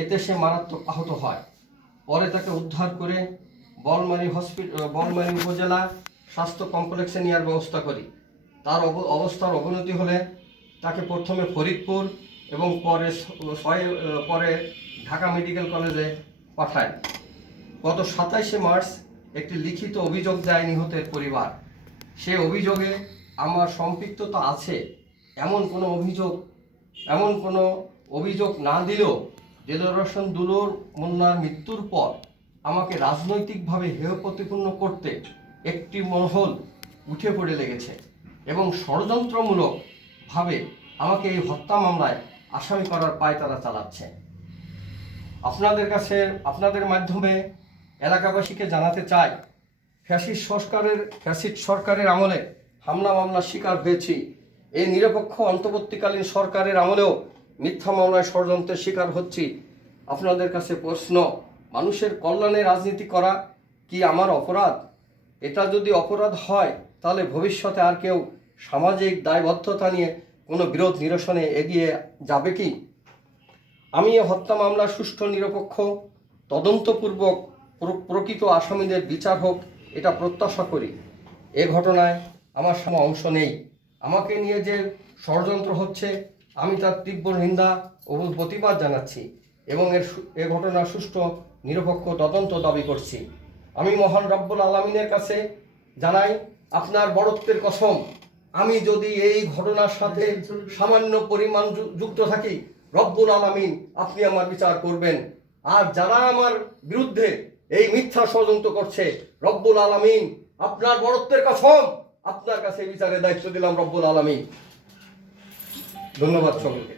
এতে সে মারাত্মক আহত হয়। পরে তাকে উদ্ধার করে বলমারী উপজেলা স্বাস্থ্য কমপ্লেক্সে নেওয়ার ব্যবস্থা করি। তার অবস্থার অবনতি হলে তাকে প্রথমে ফরিদপুর এবং পরে ঢাকা মেডিকেল কলেজে পাঠায়। গত 27শে মার্চ একটি লিখিত অভিযোগ দেয় নিহতের পরিবার। সে অভিযোগে আমার সম্পৃক্ততা আছে এমন কোনো অভিযোগ না দিলেও দেলোয়ার হোসেন দুলুর মোল্লার মৃত্যুর পর আমাকে রাজনৈতিকভাবে হেয় প্রতিপন্ন করতে একটি মহল উঠে পড়ে লেগেছে এবং ষড়যন্ত্রমূলকভাবে আমাকে এই হত্যা মামলায় আসামি করার পায়তারা চালাচ্ছে। আপনাদের মাধ্যমে এলাকাবাসীকে জানাতে চাই, ফ্যাসিস্ট সরকারের আমলে হামলা মামলার শিকার হয়েছি। এই নিরপেক্ষ অন্তর্বর্তীকালীন সরকারের আমলেও মিথ্যা মামলায় ষড়যন্ত্রের শিকার হচ্ছি। আপনাদের কাছে প্রশ্ন, মানুষের কল্যাণে রাজনীতি করা কি আমার অপরাধ? এটা যদি অপরাধ হয় তাহলে ভবিষ্যতে আর কেউ সামাজিক দায়বদ্ধতা নিয়ে কোনো বিরোধ নিরসনে এগিয়ে যাবে কি? আমি এই হত্যা মামলার সুষ্ঠু নিরপেক্ষ তদন্তপূর্বক প্রকৃত আসামিদের বিচার হোক এটা প্রত্যাশা করি। এ ঘটনায় আমার সামনে অংশ নেই। আমাকে নিয়ে যে ষড়যন্ত্র হচ্ছে আমি তার তীব্র নিন্দা ও প্রতিবাদ জানাচ্ছি এবং এ ঘটনার সুষ্ঠু নিরপেক্ষ তদন্ত দাবি করছি। আমি মহান রব্বুল আলামিনের কাছে জানাই আপনার বড়ত্বের কসম, আমি যদি এই ঘটনার সাথে সামান্য পরিমাণ যুক্ত থাকি, রব্বুল আলামিন আপনি আমার বিচার করবেন। আর যারা আমার বিরুদ্ধে এই মিথ্যা ষড়যন্ত্র করছে, রব্বুল আলামিন আপনার বড়ত্বের কসম, আপনার কাছে বিচারের দায়িত্ব দিলাম রব্বুল আলামিন। ধন্যবাদ সকলকে।